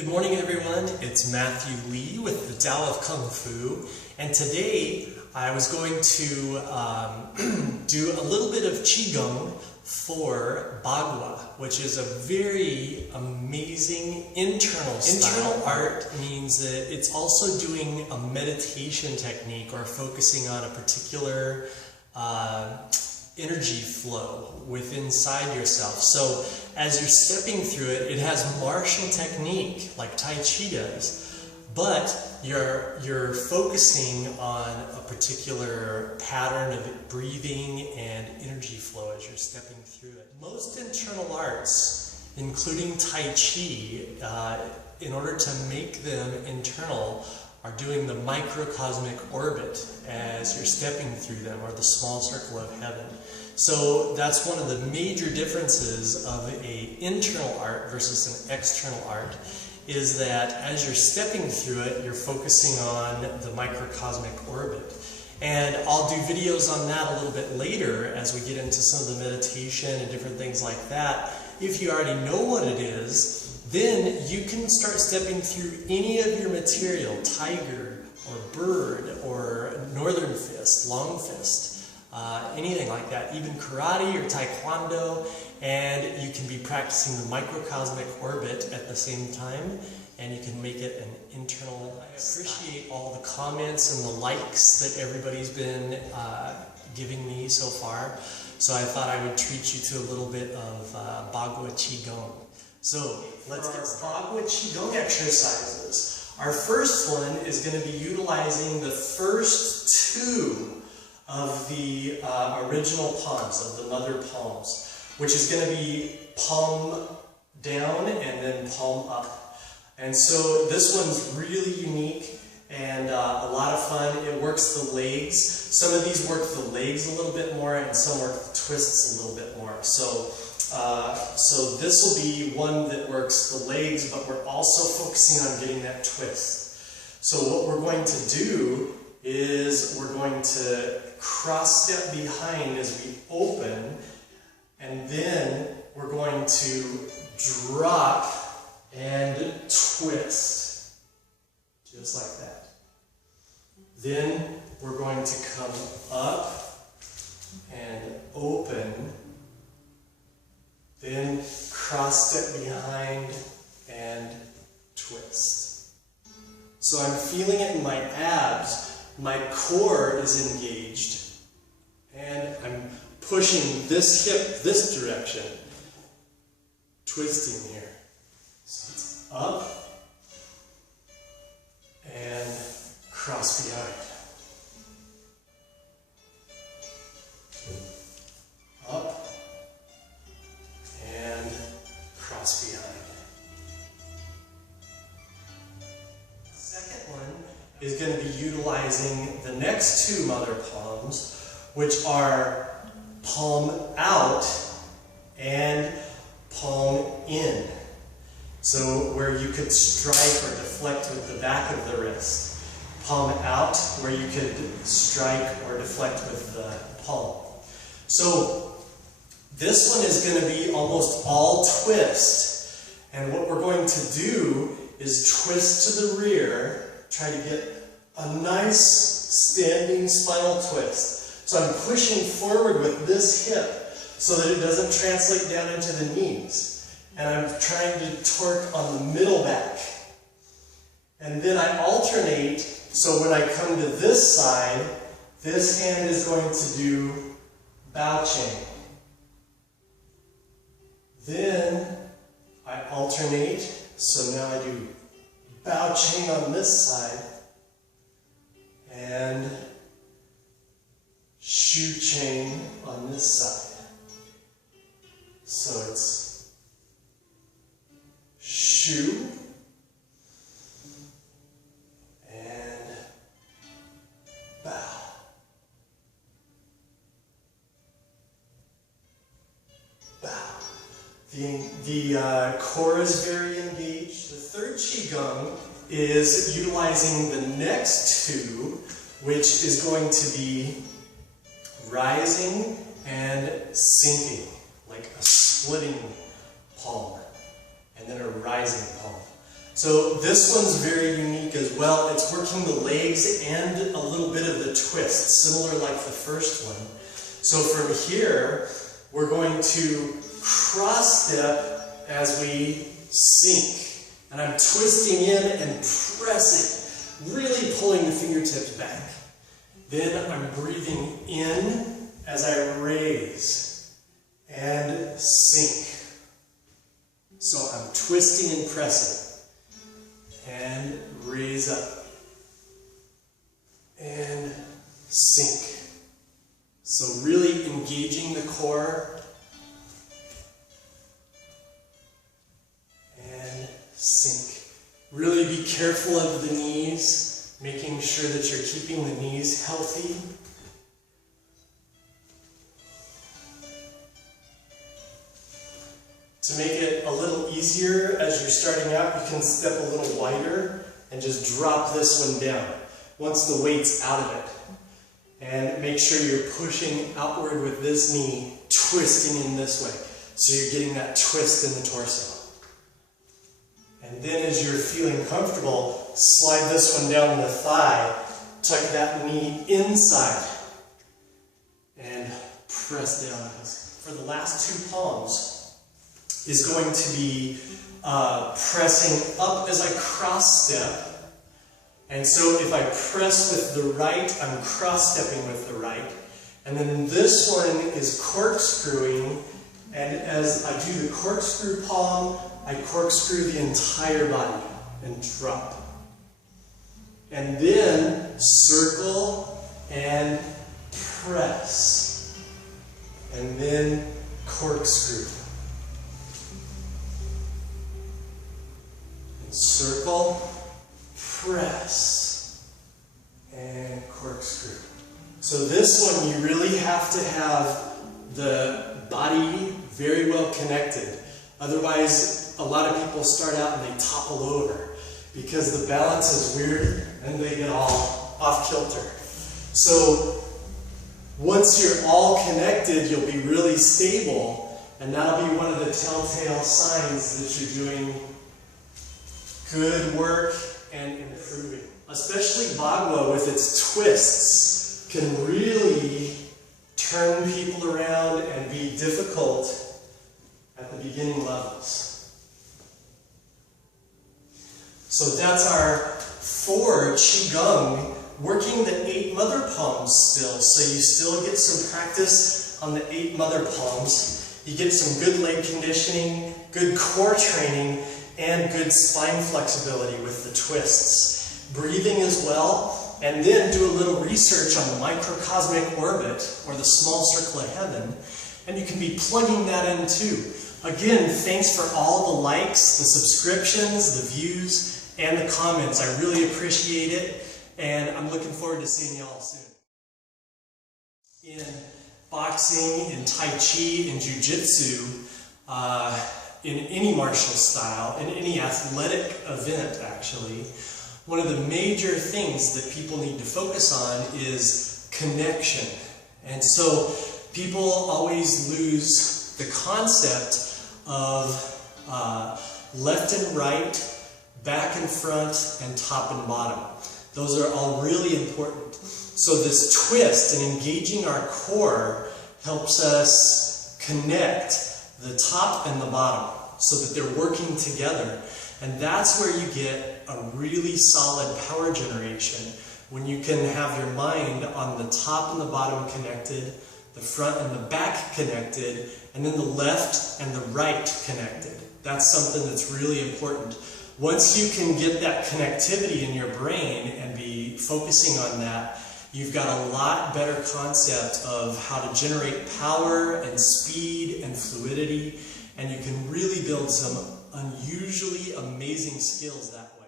Good morning, everyone. It's Matthew Lee with the Tao of Kung Fu, and today I was going to do a little bit of Qigong for BaGua, which is a very amazing internal style. Internal art means that it's also doing a meditation technique or focusing on a particular energy flow within inside yourself. So as you're stepping through it, it has martial technique like Tai Chi does, but you're focusing on a particular pattern of breathing and energy flow as you're stepping through it. Most internal arts, including Tai Chi, in order to make them internal, are doing the microcosmic orbit as you're stepping through them, or the small circle of heaven. So that's one of the major differences of an internal art versus an external art, is that as you're stepping through it, you're focusing on the microcosmic orbit. And I'll do videos on that a little bit later as we get into some of the meditation and different things like that. If you already know what it is, then you can start stepping through any of your material, tiger or bird or northern fist, long fist, anything like that, even karate or taekwondo, and you can be practicing the microcosmic orbit at the same time, and you can make it an internal. I appreciate all the comments and the likes that everybody's been giving me so far, so I thought I would treat you to a little bit of BaGua Qigong. So let's get BaGua Qigong exercises. Our first one is going to be utilizing the first two of the original palms, of the mother palms, which is going to be palm down and then palm up. And so this one's really unique and a lot of fun. It works the legs. Some of these work the legs a little bit more, and some work the twists a little bit more. So this will be one that works the legs, but we're also focusing on getting that twist. So what we're going to do is we're going to cross step behind as we open, and then we're going to drop and twist, just like that. Then we're going to come up and open, then cross step behind and twist. So I'm feeling it in my abs. My core is engaged, and I'm pushing this hip this direction, twisting here. So it's up and cross behind. Up and cross behind. The second one is going to be utilizing the next two mother palms, which are palm out and palm in. So where you could strike or deflect with the back of the wrist. Palm out, where you could strike or deflect with the palm. So this one is going to be almost all twist. And what we're going to do is twist to the rear, try to get a nice standing spinal twist. So I'm pushing forward with this hip so that it doesn't translate down into the knees. And I'm trying to torque on the middle back. And then I alternate, so when I come to this side, this hand is going to do bow chain. Then I alternate, so now I do bow chain on this side and shoe chain on this side. So it's shoe and bow. Bow. The core is very engaged. The third Qigong is utilizing the next two, which is going to be rising and sinking, like a splitting palm, and then a rising palm. So this one's very unique as well. It's working the legs and a little bit of the twist, similar like the first one. So from here, we're going to cross step as we sink. And I'm twisting in and pressing, really pulling the fingertips back. Then I'm breathing in as I raise and sink. So I'm twisting and pressing. And raise up. And sink. So really engaging the core. And sink. Really be careful of the knees, making sure that you're keeping the knees healthy. To make it a little easier as you're starting out, you can step a little wider and just drop this one down once the weight's out of it. And make sure you're pushing outward with this knee, twisting in this way. So you're getting that twist in the torso. And then as you're feeling comfortable, slide this one down the thigh, tuck that knee inside, and press down. For the last two palms, is going to be pressing up as I cross step. And so if I press with the right, I'm cross stepping with the right. And then this one is corkscrewing, and as I do the corkscrew palm, I corkscrew the entire body and drop. And then circle and press. And then corkscrew. Circle, press, and corkscrew. So this one, you really have to have the body very well connected. Otherwise, a lot of people start out and they topple over because the balance is weird and they get all off kilter. So once you're all connected, you'll be really stable, and that'll be one of the telltale signs that you're doing good work and improving. Especially BaGua with its twists can really turn people around and be difficult at the beginning levels. So that's our 4 Qigong, working the 8 mother palms still. So you still get some practice on the 8 mother palms. You get some good leg conditioning, good core training, and good spine flexibility with the twists. Breathing as well, and then do a little research on the microcosmic orbit, or the small circle of heaven, and you can be plugging that in too. Again, thanks for all the likes, the subscriptions, the views, and the comments. I really appreciate it, and I'm looking forward to seeing you all soon. In boxing, in Tai Chi, in Jiu-Jitsu, in any martial style, in any athletic event actually, one of the major things that people need to focus on is connection. And so people always lose the concept of left and right, back and front, and top and bottom. Those are all really important. So this twist and engaging our core helps us connect the top and the bottom so that they're working together. And that's where you get a really solid power generation, when you can have your mind on the top and the bottom connected, the front and the back connected, and then the left and the right connected. That's something that's really important. Once you can get that connectivity in your brain and be focusing on that, you've got a lot better concept of how to generate power and speed and fluidity, and you can really build some unusually amazing skills that way.